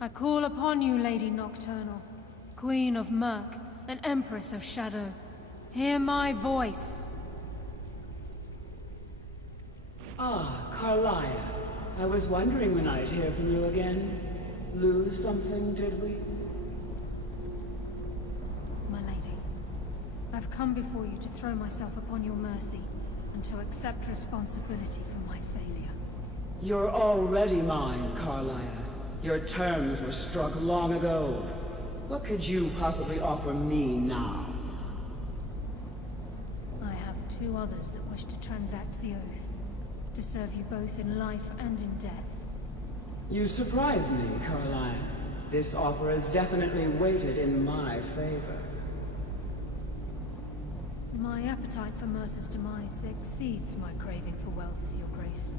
I call upon you, Lady Nocturnal, Queen of Murk, and Empress of Shadow. Hear my voice. Ah, Carlia. I was wondering when I'd hear from you again. Lose something, did we? My lady, I've come before you to throw myself upon your mercy, and to accept responsibility for my failure. You're already mine, Carlia. Your terms were struck long ago. What could you possibly offer me now? I have two others that wish to transact the oath, to serve you both in life and in death. You surprise me, Carlia. This offer is definitely weighted in my favor. My appetite for Mercer's demise exceeds my craving for wealth, Your Grace.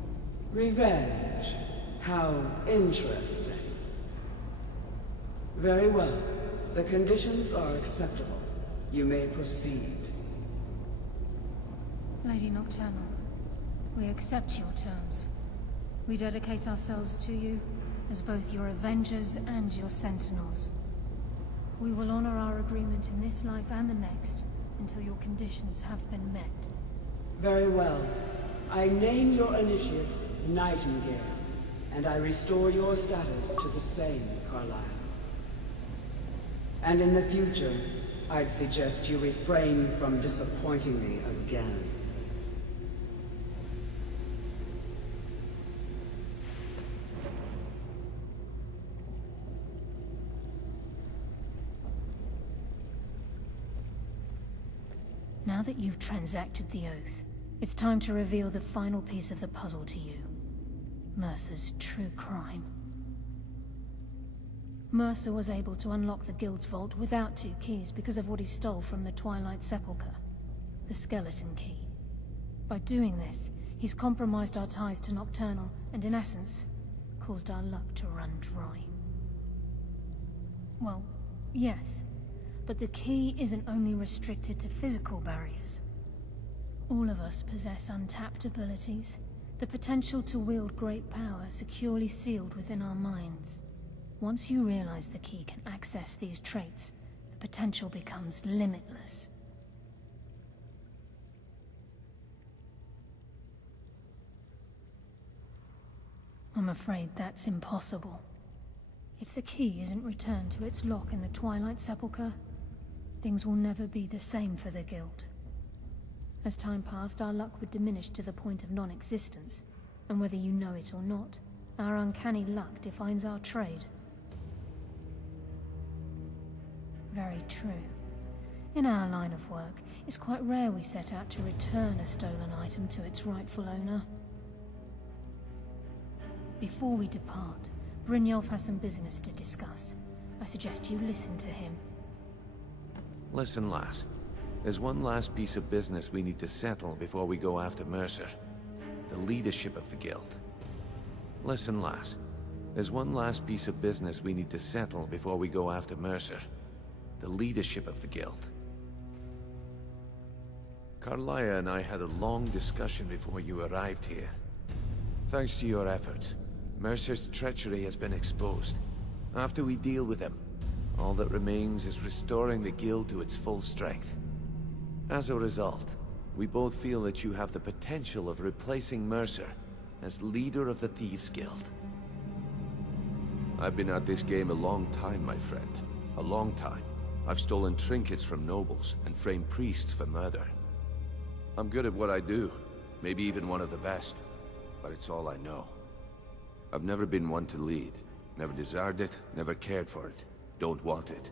Revenge. How interesting. Very well. The conditions are acceptable. You may proceed. Lady Nocturnal, we accept your terms. We dedicate ourselves to you as both your avengers and your sentinels. We will honor our agreement in this life and the next until your conditions have been met. Very well. I name your initiates Nightingale, and I restore your status to the same, Carlisle. And in the future, I'd suggest you refrain from disappointing me again. Now that you've transacted the oath, it's time to reveal the final piece of the puzzle to you. Mercer's true crime. Mercer was able to unlock the Guild's vault without 2 keys because of what he stole from the Twilight Sepulchre, the skeleton key. By doing this, he's compromised our ties to Nocturnal and, in essence, caused our luck to run dry. Well, yes. But the key isn't only restricted to physical barriers. All of us possess untapped abilities, the potential to wield great power securely sealed within our minds. Once you realize the key can access these traits, the potential becomes limitless. I'm afraid that's impossible. If the key isn't returned to its lock in the Twilight Sepulchre, things will never be the same for the Guild. As time passed, our luck would diminish to the point of non-existence, and whether you know it or not, our uncanny luck defines our trade. Very true. In our line of work, it's quite rare we set out to return a stolen item to its rightful owner. Before we depart, Brynjolf has some business to discuss. I suggest you listen to him. Listen, lass. There's one last piece of business we need to settle before we go after Mercer. The leadership of the Guild. Listen, lass. There's one last piece of business we need to settle before we go after Mercer. The leadership of the Guild. Carlia and I had a long discussion before you arrived here. Thanks to your efforts, Mercer's treachery has been exposed. After we deal with him, all that remains is restoring the Guild to its full strength. As a result, we both feel that you have the potential of replacing Mercer as leader of the Thieves Guild. I've been at this game a long time, my friend. A long time. I've stolen trinkets from nobles and framed priests for murder. I'm good at what I do, maybe even one of the best, but it's all I know. I've never been one to lead. Never desired it, never cared for it. Don't want it.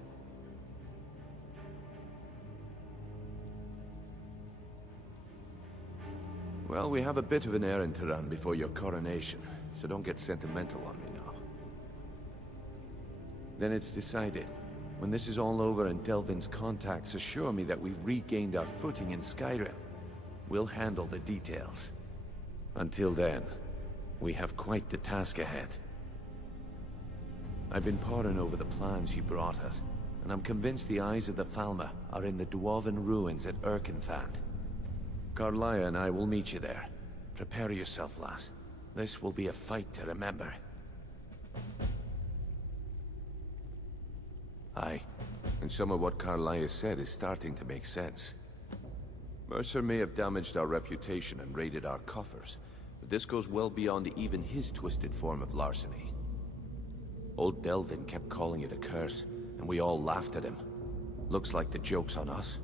Well, we have a bit of an errand to run before your coronation, so don't get sentimental on me now. Then it's decided. When this is all over and Delvin's contacts assure me that we've regained our footing in Skyrim, we'll handle the details. Until then, we have quite the task ahead. I've been poring over the plans you brought us, and I'm convinced the eyes of the Falmer are in the Dwarven ruins at Erkenthand. Carlia and I will meet you there. Prepare yourself, lass. This will be a fight to remember. Aye, and some of what Carlia said is starting to make sense. Mercer may have damaged our reputation and raided our coffers, but this goes well beyond even his twisted form of larceny. Old Delvin kept calling it a curse, and we all laughed at him. Looks like the joke's on us.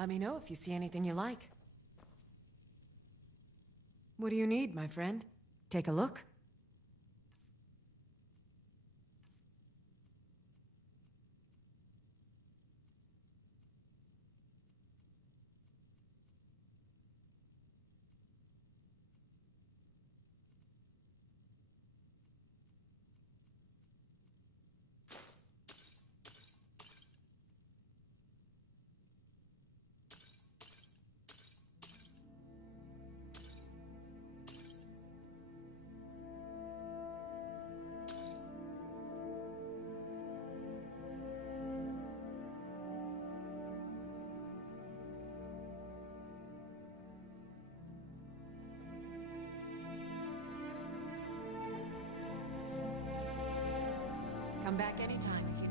Let me know if you see anything you like. What do you need, my friend? Take a look. Come back anytime if you